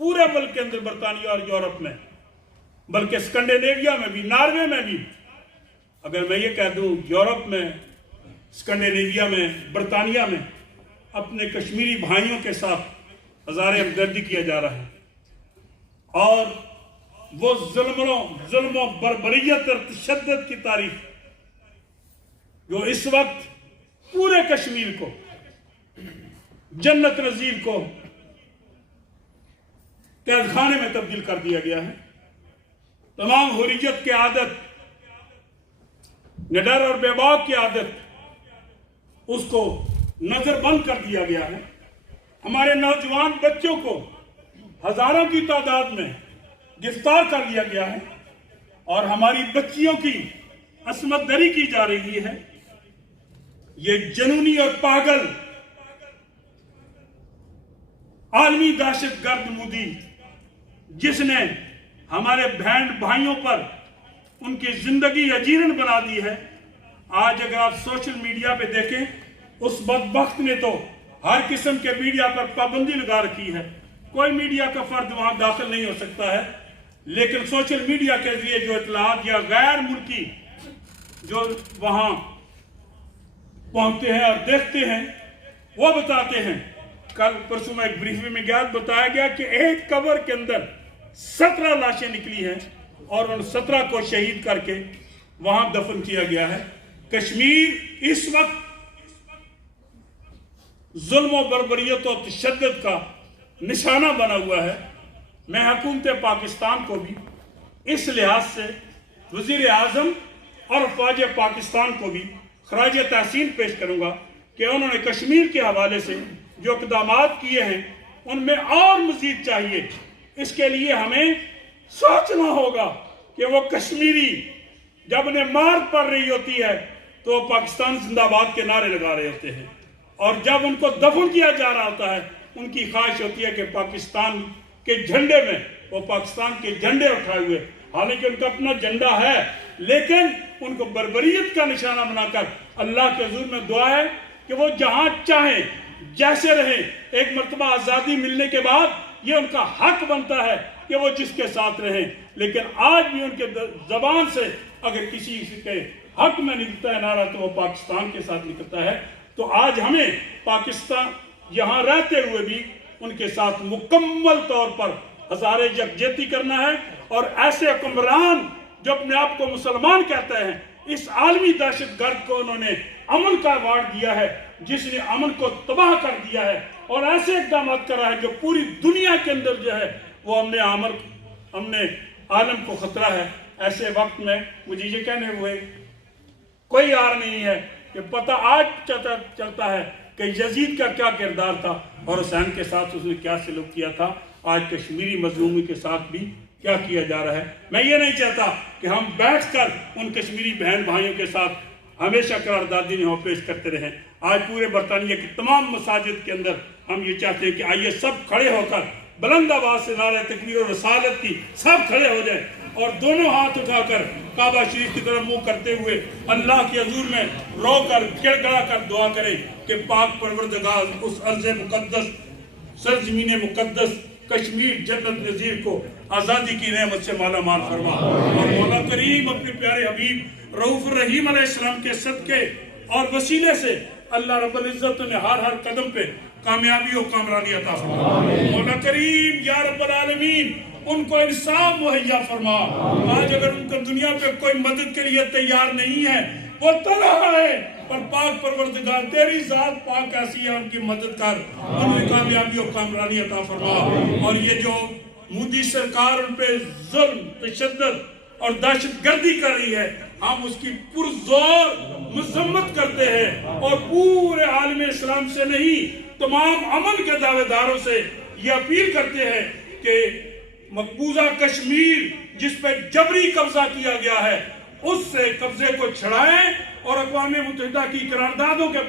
पूरे मुल्क के अंदर, बरतानिया और यूरोप में, बल्कि स्कैंडिनेविया में भी, नॉर्वे में भी। अगर मैं ये कह दूं यूरोप में, स्कैंडिनेविया में, बरतानिया में अपने कश्मीरी भाइयों के साथ हज़ारे हमदर्दी किया जा रहा है, और वो जुल्म बर्बरियत और तशद्दुद की तारीख जो इस वक्त पूरे कश्मीर को, जन्नत नज़ीर को कैदखाने में तब्दील कर दिया गया है। तमाम हुर्रियत की आदत, निडर और बेबाक की आदत, उसको नजरबंद कर दिया गया है। हमारे नौजवान बच्चों को हजारों की तादाद में गिरफ्तार कर लिया गया है, और हमारी बच्चियों की असमत दरी की जा रही है। ये जनूनी और पागल आलमी दहशतगर्द मोदी, जिसने हमारे बहन भाइयों पर उनकी जिंदगी अजीरन बना दी है। आज अगर आप सोशल मीडिया पे देखें, उस बदबख्त ने तो हर किस्म के मीडिया पर पाबंदी लगा रखी है। कोई मीडिया का फर्द वहां दाखिल नहीं हो सकता है, लेकिन सोशल मीडिया के जरिए जो इतलात या गैर मुल्की जो वहां पहुंचते हैं और देखते हैं, वो बताते हैं। कल परसों में एक ब्रीफिंग में बताया गया कि एक कब्र के अंदर 17 लाशें निकली हैं, और उन 17 को शहीद करके वहां दफन किया गया है। कश्मीर इस वक्त जुल्म और बर्बरियत और तशद्दुद का निशाना बना हुआ है। मैं हुकूमत पाकिस्तान को भी इस लिहाज से, वजीर आजम और फौज पाकिस्तान को भी खराज तहसीन पेश करूंगा कि उन्होंने कश्मीर के हवाले से जो इक़दामात किए हैं, उनमें और मजीद चाहिए। इसके लिए हमें सोचना होगा कि वो कश्मीरी जब उन्हें मार पड़ रही होती है तो वो पाकिस्तान जिंदाबाद के नारे लगा रहे होते हैं, और जब उनको दफन किया जा रहा होता है उनकी ख्वाहिश होती है कि पाकिस्तान के झंडे में, वो पाकिस्तान के झंडे उठाए हुए, हालांकि उनका अपना झंडा है, लेकिन उनको बर्बरियत का निशाना बनाकर, अल्लाह के हुजूर में दुआ है कि वो जहां चाहें जैसे रहें। एक मर्तबा आज़ादी मिलने के बाद ये उनका हक बनता है कि वो जिसके साथ रहें, लेकिन आज भी उनके जबान से अगर किसी के हक में निकलता है नारा, तो वो पाकिस्तान के साथ निकलता है। तो आज हमें पाकिस्तान यहाँ रहते हुए भी उनके साथ मुकम्मल तौर पर हज़ारे यकजहती करना है, और ऐसे हुक्मरान जो अपने आप को मुसलमान कहते हैं, इस आलमी दहशतगर्द को उन्होंने अमन का अवार्ड दिया है, जिसने अमन को तबाह कर दिया है, और ऐसे इक़दाम करा है जो पूरी दुनिया के अंदर जो है वो हमने आलम को खतरा है। ऐसे वक्त में मुझे ये कहने हुए कोई यार नहीं है कि पता आज चलता है कि यजीद का क्या किरदार था और हुसैन के साथ उसने क्या सलूक किया था। आज कश्मीरी मजलूमी के साथ भी क्या किया जा रहा है। मैं ये नहीं चाहता कि हम बैठकर उन कश्मीरी बहन भाइयों के साथ हमेशा करारदादी में पेश करते रहें। आज पूरे बरतानिया की तमाम मसाजिद के अंदर हम ये चाहते हैं कि आइए सब खड़े होकर बुलंद आवाज से नारे तकबीर और रसालत की सब खड़े हो जाएं, और दोनों हाथ उठाकर काबा शरीफ की तरफ मुंह करते हुए अल्लाह के हुजूर में रो कर गिड़गिड़ा कर दुआ करें कि पाक परवरदिगार उस अर्ज़ मुक़द्दस, सरज़मीन मुक़द्दस कश्मीर जन्नत नज़ीर को आज़ादी की नेमत से माला माल फरमा, और मौला करीम अपने प्यारे हबीब रऊफ़ रहीम अलैहिस्सलाम के सदके और वसीले से अल्लाह रब्बुल इज़्ज़त ने हर कदम पे कामयाबी और कामरानी अता फरमा। मौला करीम या रब्बुल आलमीन उनको इंसाफ मुहैया फरमा। आज अगर उनका दुनिया पे कोई मदद के लिए तैयार नहीं है, वो तन्हा है, पर पाक परवरदिगार तेरी जात पाक ऐसी है, उनकी मदद कर, उन्हें कामयाबी और कामरानी अता फरमा। और ये जो मोदी सरकार उन पे जुल्म, तशद्दुद और दहशतगर्दी कर रही है, हम उसकी पुरजोर मजम्मत करते हैं, और पूरे आलम इस्लाम से नहीं, तमाम अमन के दावेदारों से ये अपील करते हैं कि मकबूजा कश्मीर जिस पे जबरी कब्जा किया गया है, उससे कब्जे को छुड़ाएं और अक़वाम मुत्तहिदा की करारदादों के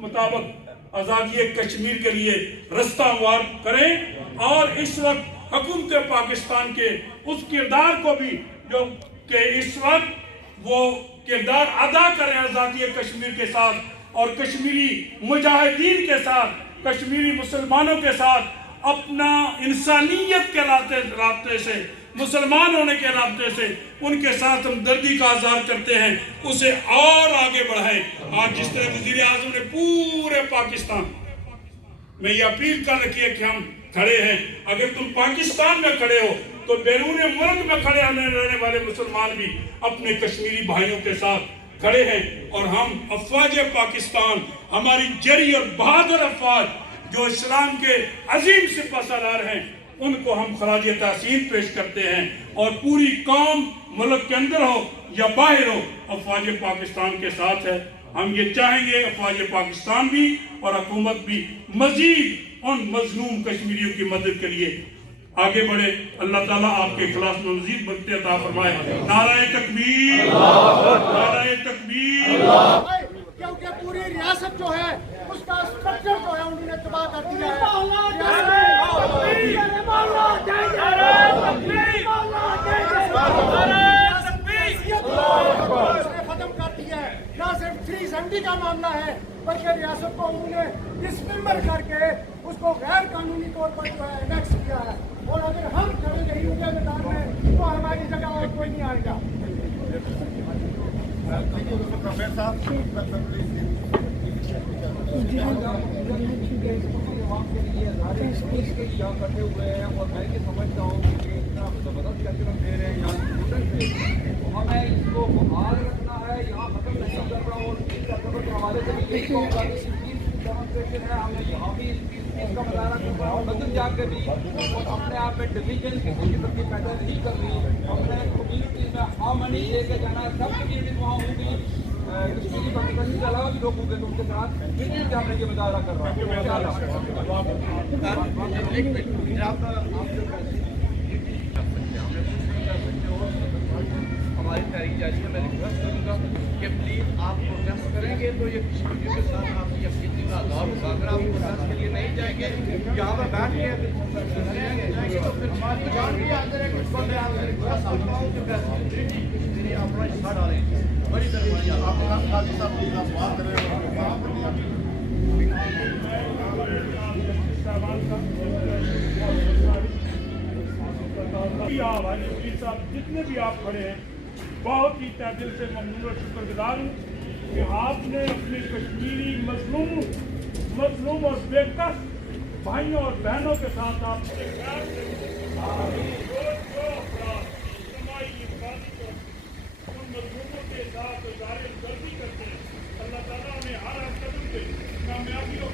मुताबिक आज़ादी कश्मीर के लिए रास्ता हमवार करें। और इस वक्त हुकूमत पाकिस्तान के उस किरदार को भी जो कि इस वक्त वो किरदार अदा करें आज़ादी कश्मीर के साथ और कश्मीरी मुजाहिदीन के साथ, कश्मीरी मुसलमानों के साथ, اپنا انسانیت کے رابطے سے، مسلمان ہونے کے رابطے سے ان کے ساتھ ہمدردی کا اظہار کرتے ہیں، اسے اور آگے بڑھائیں۔ آج جس طرح وزیر اعظم نے پورے پاکستان میں یہ اپیل کر رکھی ہے کہ ہم کھڑے ہیں، اگر تم پاکستان میں کھڑے ہو تو بیرون ملک میں کھڑے رہنے والے مسلمان بھی اپنے کشمیری بھائیوں کے ساتھ کھڑے ہیں، اور ہم افواج پاکستان، ہماری جری اور بہادر افواج جو اسلام کے عظیم سپہ سالار ہیں، ان کو ہم خراج تحسین پیش کرتے ہیں، اور پوری قوم ملک کے اندر ہو یا باہر ہو افواج پاکستان کے ساتھ ہے۔ ہم یہ چاہیں گے افواج پاکستان بھی اور حکومت بھی مزید ان مظلوم کشمیریوں کی مدد کے لیے آگے بڑھے۔ اللہ تعالیٰ آپ کے اخلاص میں مزید برکت عطا فرمائے۔ نعرہ تکبیر، نعرہ تکبیر۔ کیونکہ پوری ریاست جو ہے اس کا اسٹرکچر جو ہے انہوں نے تباہ کر دیا ہے، ختم کر دیا ہے۔ نہ صرف 370 کا معاملہ ہے بلکہ ریاست کو انہوں نے ڈسممبر کر کے اس کو غیر قانونی طور پر جو ہے انیکس کیا ہے، اور اگر ہم کھڑے نہیں ہوں گے میدان میں تو ہماری جگہ اور کوئی نہیں آئے گا۔ کرتے ہوئے ہیں اور میں یہ سمجھتا ہوں کہ اتنا زبردست کیلکولم دے رہے ہیں یہاں ہمیں اس کو بحال رکھنا ہے، یہاں ختم نہیں کرنا، اور اس کے حوالے سے بھی یہی کہوں گا کہ ڈیمونسٹریشن ہے، ہمیں یہاں بھی اس کا مظاہرہ کرنا ہے، اور بدل جا کے بھی اپنے آپ میں ڈویژن کسی قسم کی پیدا نہیں کرنی، اپنے کمیونٹیز میں ہارمنی لے کے جانا ہے، سب کمیونٹیز وہاں ہوں گی، کشمیری پاکستانی کے علاوہ بھی لوگ ہوں گے تو ان کے ساتھ مل کے ہم نے یہ مظاہرہ کر رہا ہماری تحریک جاری ہے۔ میں ریکویسٹ کروں گا کہ پلیز آپ پروٹیسٹ کریں گے تو یہ کشمیریوں کے ساتھ آپ کی یقینی کا اظہار ہوگا، اگر آپ پروٹیسٹ کے لیے نہیں جائیں گے یہاں پر بیٹھ کے جائیں گے تو پھر ہماری جان بھی آتے ہیں۔ اس پر میں ریکویسٹ کرتا ہوں کہ اپنا حصہ ڈالیں، بڑی مہربانی آپ جتنے بھی آپ کھڑے ہیں بہت ہی تہ دل سے ممنون اور شکر گزار ہوں کہ آپ نے اپنے کشمیری مظلوم اور بے کس بھائیوں اور بہنوں کے ساتھ آپ کے مظلوموں کے ساتھ ظاہر گردی کرتے ہیں، اللہ تعالیٰ نے ہر قدم پہ کامیابی اور